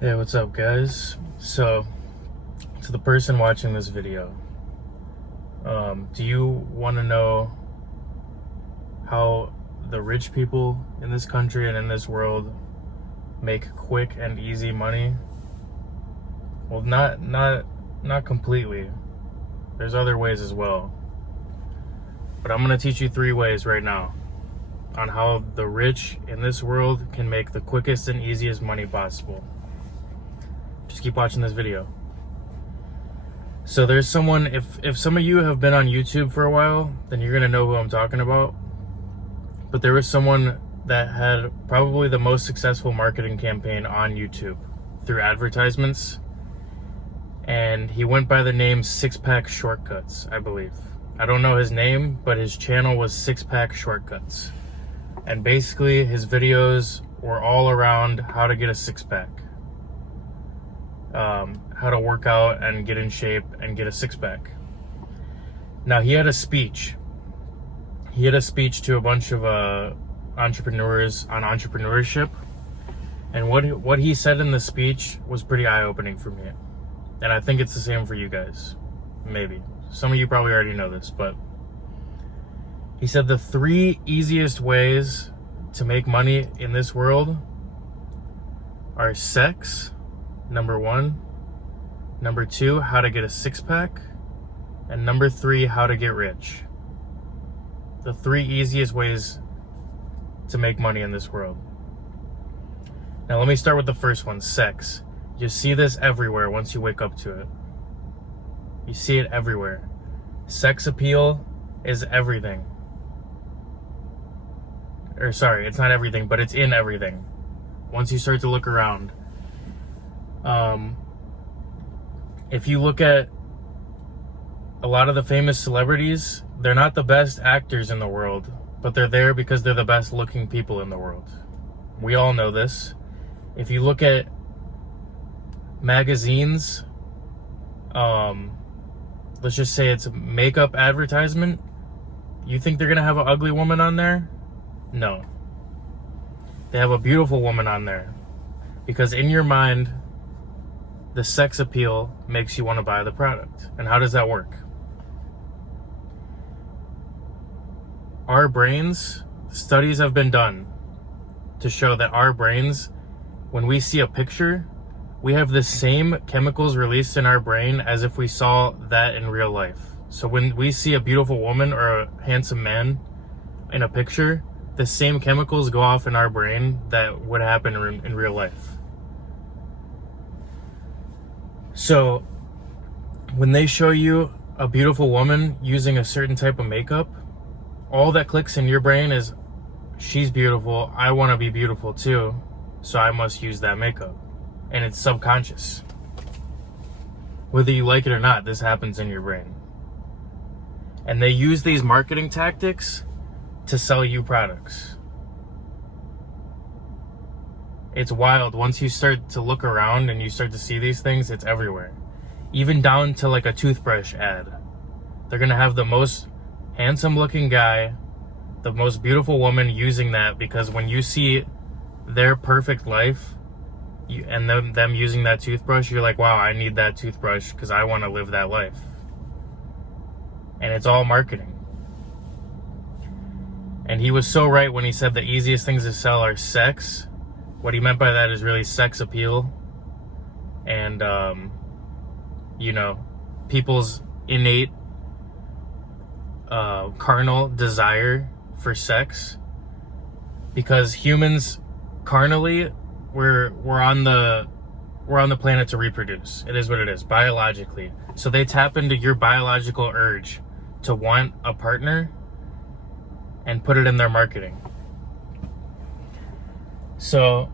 Hey, what's up, guys? So, to the person watching this video, do you want to know how the rich people in this country and in this world make quick and easy money? Well, not completely. There's other ways as well. But I'm going to teach you 3 ways right now on how the rich in this world can make the quickest and easiest money possible. Just keep watching this video. So there's someone, if some of you have been on YouTube for a while, then you're gonna know who I'm talking about. But there was someone that had probably the most successful marketing campaign on YouTube through advertisements. And he went by the name Six Pack Shortcuts, I believe. I don't know his name, but his channel was Six Pack Shortcuts. And basically his videos were all around how to get a six pack. How to work out and get in shape and get a six-pack. Now, he had a speech. He had a speech to a bunch of entrepreneurs on entrepreneurship. And what he said in the speech was pretty eye-opening for me. And I think it's the same for you guys. Maybe. Some of you probably already know this, but he said the 3 easiest ways to make money in this world are sex, number 1. Number 2, how to get a six-pack. And number 3, how to get rich. The 3 easiest ways to make money in this world. Now let me start with the first one, sex. You see this everywhere once you wake up to it. You see it everywhere. Sex appeal is everything. Or sorry, it's not everything, but it's in everything. Once you start to look around. If you look at a lot of the famous celebrities, they're not the best actors in the world, but they're there because they're the best looking people in the world. We all know this. If you look at magazines, let's just say it's a makeup advertisement, you think they're gonna have an ugly woman on there? No. They have a beautiful woman on there. Because in your mind, the sex appeal makes you want to buy the product. And how does that work? Our brains, studies have been done to show that our brains, when we see a picture, we have the same chemicals released in our brain as if we saw that in real life. So when we see a beautiful woman or a handsome man in a picture, the same chemicals go off in our brain that would happen in real life. So when they show you a beautiful woman using a certain type of makeup, all that clicks in your brain is, she's beautiful, I want to be beautiful too, so I must use that makeup. And it's subconscious. Whether you like it or not, this happens in your brain. And they use these marketing tactics to sell you products. It's wild. Once you start to look around and you start to see these things, it's everywhere. Even down to like a toothbrush ad. They're gonna have the most handsome looking guy, the most beautiful woman using that, because when you see their perfect life and them using that toothbrush, you're like, wow, I need that toothbrush because I want to live that life. And it's all marketing. And he was so right when he said the easiest things to sell are sex. What he meant by that is really sex appeal and, people's innate carnal desire for sex. Because humans, carnally, we're on the planet to reproduce. It is what it is, biologically. So they tap into your biological urge to want a partner and put it in their marketing. So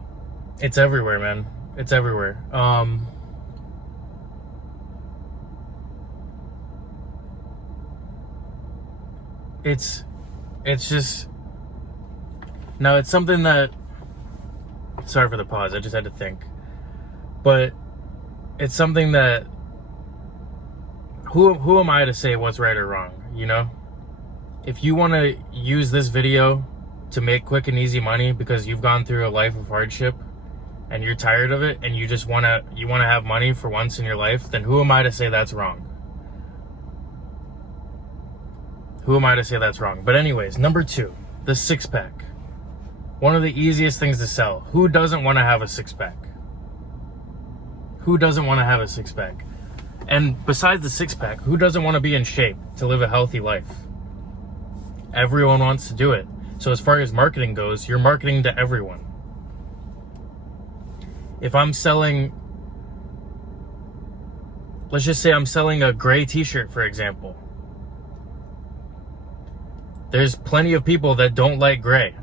it's everywhere, man. It's everywhere. It's just, now it's something that, sorry for the pause, I just had to think, but it's something that, who am I to say what's right or wrong, you know? If you want to use this video to make quick and easy money because you've gone through a life of hardship and you're tired of it and you just want to have money for once in your life, then who am I to say that's wrong? Who am I to say that's wrong? But anyways, number 2, the six-pack. One of the easiest things to sell. Who doesn't want to have a six-pack? Who doesn't want to have a six-pack? And besides the six-pack, who doesn't want to be in shape to live a healthy life? Everyone wants to do it. So as far as marketing goes, you're marketing to everyone. If I'm selling, let's just say I'm selling a gray t-shirt, for example. There's plenty of people that don't like gray.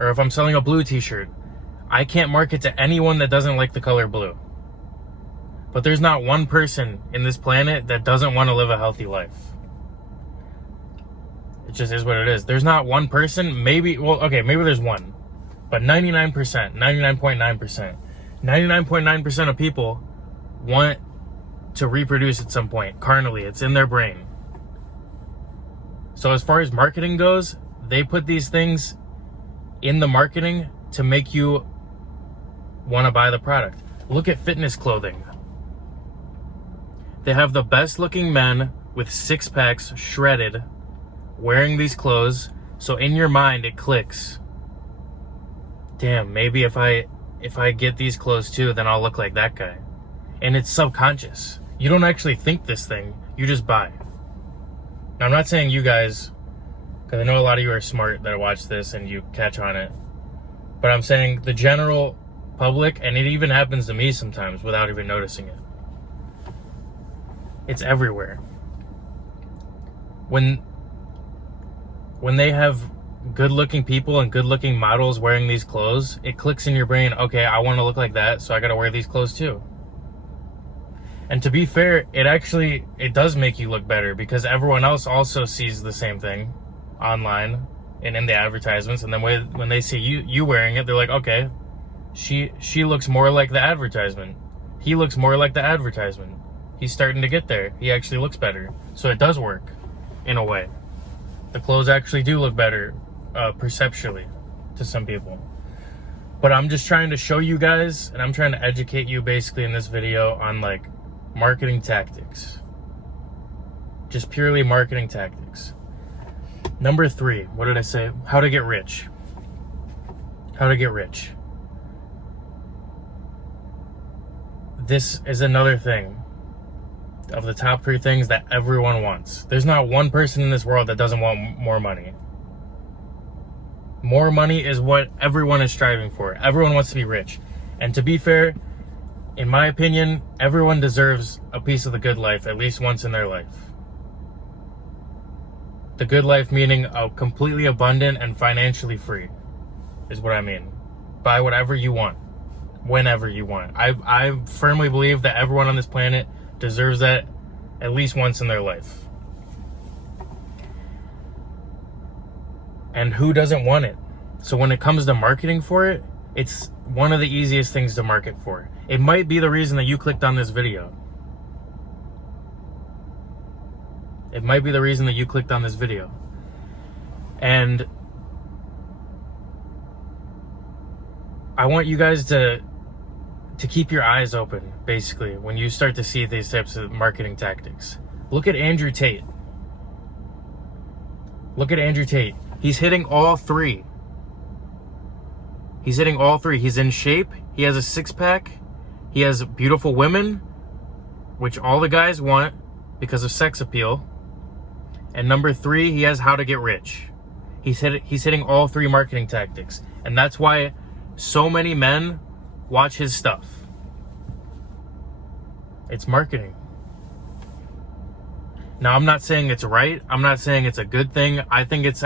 Or if I'm selling a blue t-shirt, I can't market to anyone that doesn't like the color blue. But there's not one person in this planet that doesn't want to live a healthy life. It just is what it is. There's not one person, maybe there's one. But 99%, 99.9%, 99.9% of people want to reproduce at some point, carnally. It's in their brain. So as far as marketing goes, they put these things in the marketing to make you want to buy the product. Look at fitness clothing. They have the best looking men with six-packs shredded wearing these clothes. So in your mind, it clicks. Damn, maybe if I get these clothes too, then I'll look like that guy. And it's subconscious. You don't actually think this thing, you just buy. Now, I'm not saying you guys, because I know a lot of you are smart that watch this and you catch on it, but I'm saying the general public, and it even happens to me sometimes without even noticing it. It's everywhere. When they have good-looking people and good-looking models wearing these clothes, it clicks in your brain, okay, I want to look like that, so I got to wear these clothes too. And to be fair, it does make you look better because everyone else also sees the same thing online and in the advertisements. And then when they see you wearing it, they're like, okay, she looks more like the advertisement. He looks more like the advertisement. He's starting to get there. He actually looks better. So it does work in a way. The clothes actually do look better perceptually to some people. But I'm just trying to show you guys, and I'm trying to educate you basically in this video on like marketing tactics. Just purely marketing tactics. Number 3, what did I say? How to get rich. How to get rich. This is another thing of the top 3 things that everyone wants. There's not one person in this world that doesn't want more money. More money is what everyone is striving for. Everyone wants to be rich. And to be fair, in my opinion, everyone deserves a piece of the good life at least once in their life. The good life meaning a completely abundant and financially free is what I mean. Buy whatever you want, whenever you want. I firmly believe that everyone on this planet deserves that at least once in their life. And who doesn't want it? So when it comes to marketing for it, it's one of the easiest things to market for. It might be the reason that you clicked on this video. It might be the reason that you clicked on this video. And I want you guys to keep your eyes open, basically, when you start to see these types of marketing tactics. Look at Andrew Tate. Look at Andrew Tate. He's hitting all 3. He's hitting all 3. He's in shape. He has a six-pack. He has beautiful women, which all the guys want because of sex appeal. And number 3, he has how to get rich. He's hitting all 3 marketing tactics. And that's why so many men watch his stuff. It's marketing. Now, I'm not saying it's right. I'm not saying it's a good thing. I think it's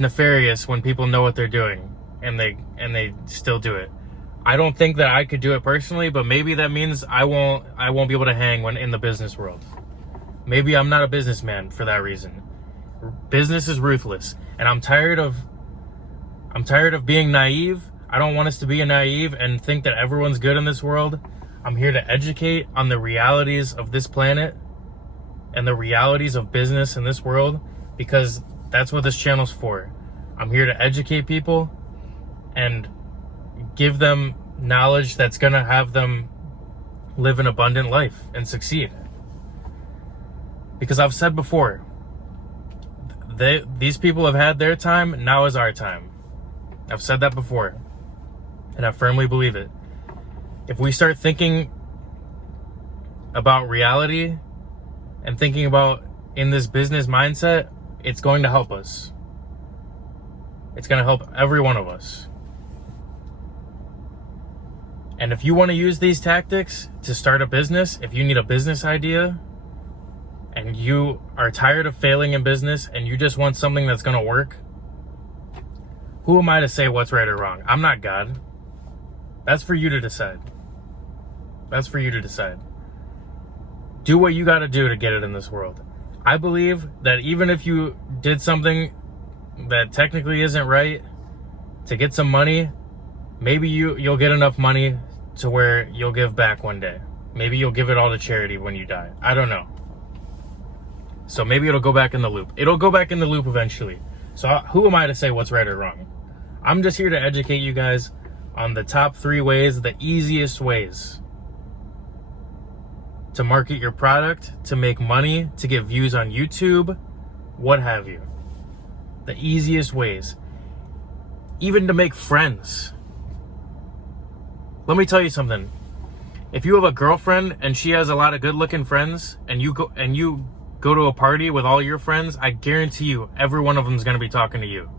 nefarious when people know what they're doing and they still do it. I don't think that I could do it personally, but maybe that means I won't be able to hang when in the business world. Maybe I'm not a businessman for that reason. Business is ruthless, and I'm tired of being naive. I don't want us to be naive and think that everyone's good in this world. I'm here to educate on the realities of this planet and the realities of business in this world, because that's what this channel's for. I'm here to educate people and give them knowledge that's going to have them live an abundant life and succeed. Because I've said before, these people have had their time, now is our time. I've said that before, and I firmly believe it. If we start thinking about reality and thinking about in this business mindset, it's going to help us. It's going to help every one of us. And if you want to use these tactics to start a business, if you need a business idea and you are tired of failing in business and you just want something that's going to work, who am I to say what's right or wrong? I'm not God. That's for you to decide. That's for you to decide. Do what you got to do to get it in this world. I believe that even if you did something that technically isn't right to get some money, maybe you'll get enough money to where you'll give back one day. Maybe you'll give it all to charity when you die. I don't know. So maybe it'll go back in the loop. It'll go back in the loop eventually. So who am I to say what's right or wrong? I'm just here to educate you guys on the top 3 ways, the easiest ways to market your product, to make money, to get views on YouTube, what have you. The easiest ways. Even to make friends. Let me tell you something. If you have a girlfriend and she has a lot of good-looking friends, and you go to a party with all your friends, I guarantee you every one of them is going to be talking to you.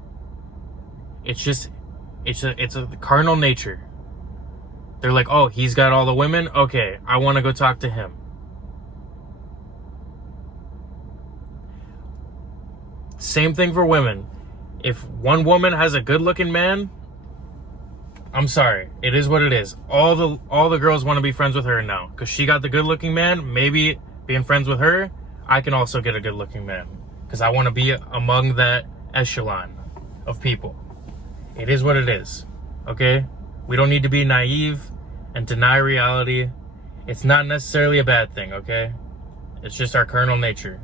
It's a carnal nature. They're like, oh, he's got all the women? Okay, I want to go talk to him. Same thing for women. If one woman has a good-looking man, I'm sorry, it is what it is. All the girls want to be friends with her now because she got the good-looking man. Maybe being friends with her, I can also get a good-looking man because I want to be among that echelon of people. It is what it is, okay? We don't need to be naive and deny reality. It's not necessarily a bad thing, okay? It's just our carnal nature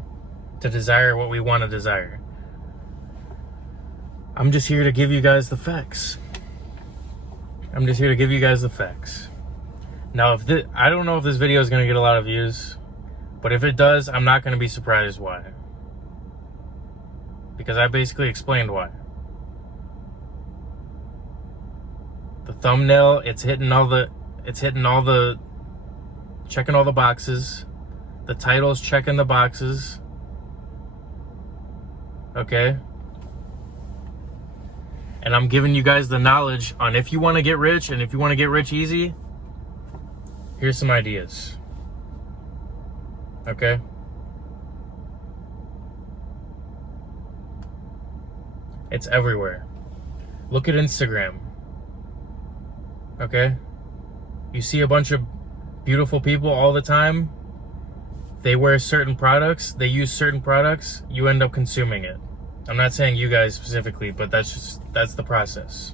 to desire what we want to desire. I'm just here to give you guys the facts. I'm just here to give you guys the facts. Now, I don't know if this video is going to get a lot of views, but if it does, I'm not going to be surprised why. Because I basically explained why. The thumbnail, it's hitting all the, checking all the boxes. The title's checking the boxes. Okay? And I'm giving you guys the knowledge on if you want to get rich and if you want to get rich easy, here's some ideas. Okay? It's everywhere. Look at Instagram. Okay? You see a bunch of beautiful people all the time. They wear certain products. They use certain products. You end up consuming it. I'm not saying you guys specifically, but that's the process.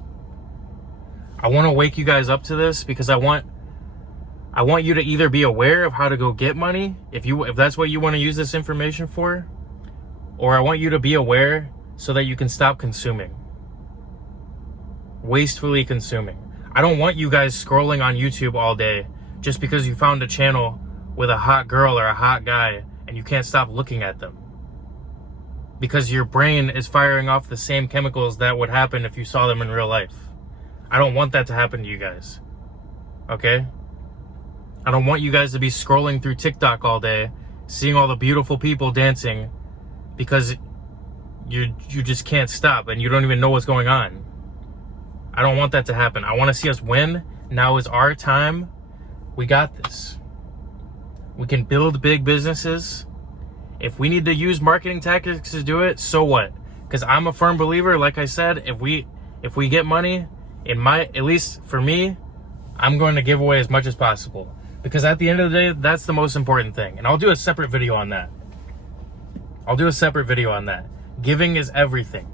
I want to wake you guys up to this because I want you to either be aware of how to go get money, if that's what you want to use this information for, or I want you to be aware so that you can stop consuming. Wastefully consuming. I don't want you guys scrolling on YouTube all day just because you found a channel with a hot girl or a hot guy and you can't stop looking at them. Because your brain is firing off the same chemicals that would happen if you saw them in real life. I don't want that to happen to you guys. Okay? I don't want you guys to be scrolling through TikTok all day, seeing all the beautiful people dancing because you just can't stop and you don't even know what's going on. I don't want that to happen. I want to see us win. Now is our time. We got this. We can build big businesses. If we need to use marketing tactics to do it, so what? Because I'm a firm believer, like I said, if we get money, at least for me, I'm going to give away as much as possible. Because at the end of the day, that's the most important thing. And I'll do a separate video on that. Giving is everything.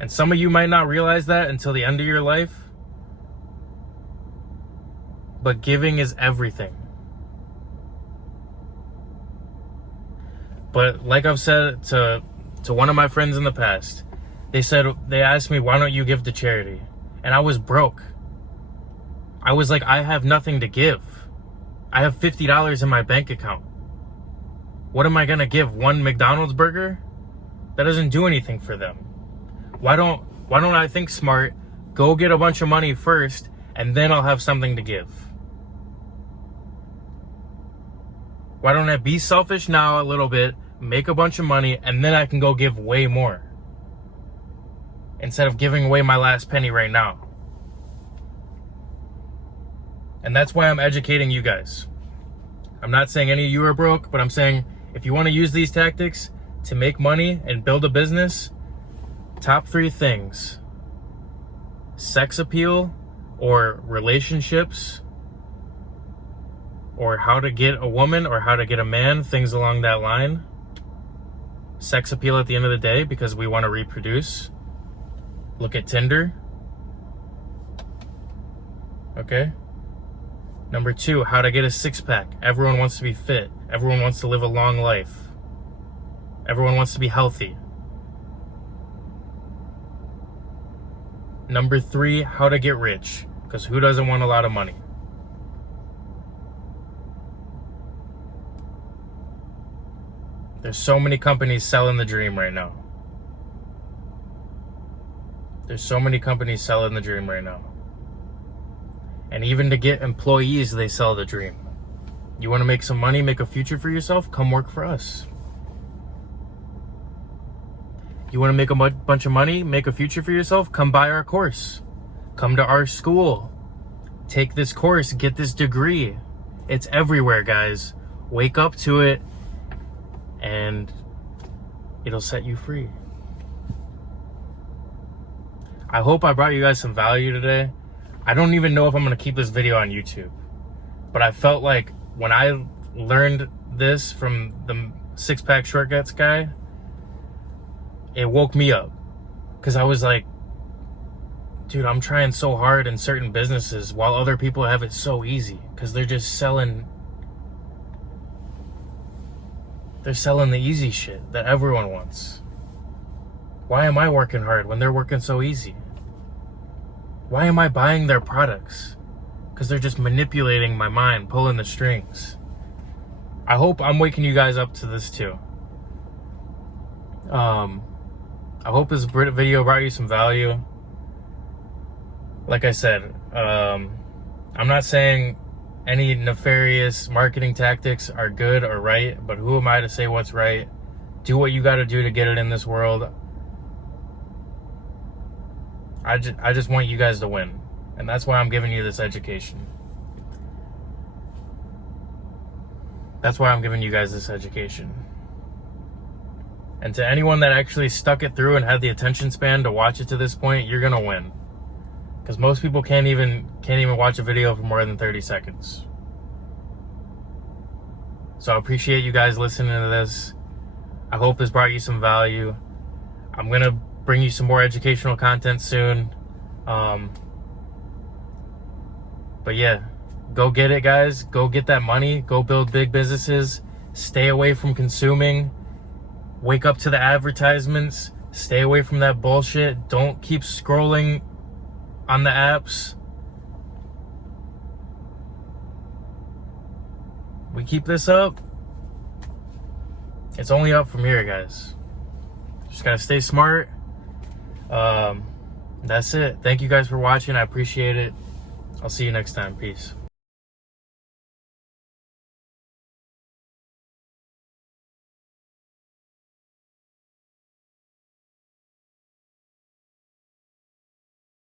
And some of you might not realize that until the end of your life. But giving is everything. But like I've said to one of my friends in the past, They asked me, why don't you give to charity? And I was broke. I was like, I have nothing to give. I have $50 in my bank account. What am I gonna give? One McDonald's burger? That doesn't do anything for them. Why don't I think smart, go get a bunch of money first, and then I'll have something to give? Why don't I be selfish now a little bit, make a bunch of money, and then I can go give way more? Instead of giving away my last penny right now. And that's why I'm educating you guys. I'm not saying any of you are broke, but I'm saying if you want to use these tactics to make money and build a business, top 3 things: sex appeal or relationships, or how to get a woman or how to get a man, things along that line. Sex appeal at the end of the day, because we want to reproduce. Look at Tinder. Okay? Number 2, how to get a 6-pack. Everyone wants to be fit. Everyone wants to live a long life. Everyone wants to be healthy. Number 3, how to get rich. Because who doesn't want a lot of money? There's so many companies selling the dream right now. There's so many companies selling the dream right now. And even to get employees, they sell the dream. You want to make some money, make a future for yourself? Come work for us. You want to make a bunch of money, make a future for yourself? Come buy our course. Come to our school. Take this course, get this degree. It's everywhere, guys. Wake up to it, and it'll set you free. I hope I brought you guys some value today. I don't even know if I'm going to keep this video on YouTube, but I felt like when I learned this from the 6-pack shortcuts guy, it woke me up, because I was like, dude, I'm trying so hard in certain businesses while other people have it so easy, because they're just selling the easy shit that everyone wants. Why am I working hard when they're working so easy? Why am I buying their products? Because they're just manipulating my mind, pulling the strings. I hope I'm waking you guys up to this too. I hope this video brought you some value. Like I said, I'm not saying any nefarious marketing tactics are good or right, but who am I to say what's right? Do what you got to do to get it in this world. I just want you guys to win, and that's why I'm giving you this education. That's why I'm giving you guys this education. And to anyone that actually stuck it through and had the attention span to watch it to this point, you're gonna win. Because most people can't even watch a video for more than 30 seconds. So I appreciate you guys listening to this. I hope this brought you some value. I'm gonna bring you some more educational content soon. But yeah, go get it, guys. Go get that money. Go build big businesses. Stay away from consuming. Wake up to the advertisements. Stay away from that bullshit. Don't keep scrolling on the apps. We keep this up, it's only up from here, guys. Just gotta stay smart. That's it. Thank you guys for watching. I appreciate it. I'll see you next time. Peace.